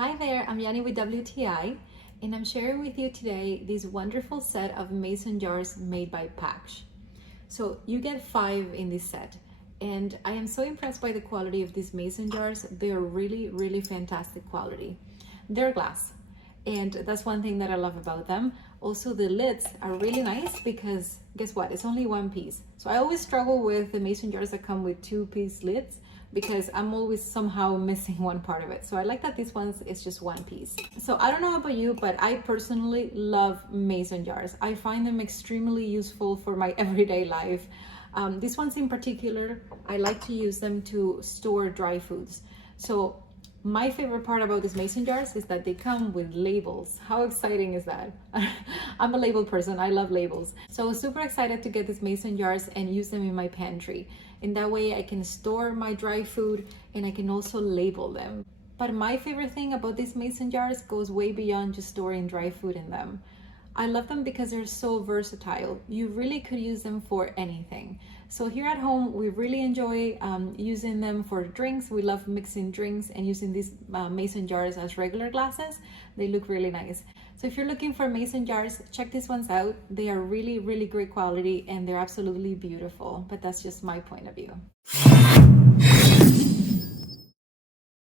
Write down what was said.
Hi there, I'm Yanni with WTI, and I'm sharing with you today this wonderful set of mason jars made by Paksh. So you get 5 in this set, and I am so impressed by the quality of these mason jars. They're really fantastic quality. They're glass, and that's one thing that I love about them. Also, the lids are really nice because guess what? It's only one piece. So I always struggle with the mason jars that come with 2-piece lids because I'm always somehow missing one part of it. So I like that this one's is just one piece. So I don't know about you, but I personally love mason jars. I find them extremely useful for my everyday life. These ones in particular, I like to use them to store dry foods. So my favorite part about these mason jars is that they come with labels. How exciting is that? I'm a label person, I love labels. So I was super excited to get these mason jars and use them in my pantry. In that way I can store my dry food and I can also label them. But my favorite thing about these mason jars goes way beyond just storing dry food in them. I love them because they're so versatile. You really could use them for anything. So here at home, we really enjoy using them for drinks. We love mixing drinks and using these mason jars as regular glasses. They look really nice. So if you're looking for mason jars, check these ones out. They are really great quality and they're absolutely beautiful. But that's just my point of view.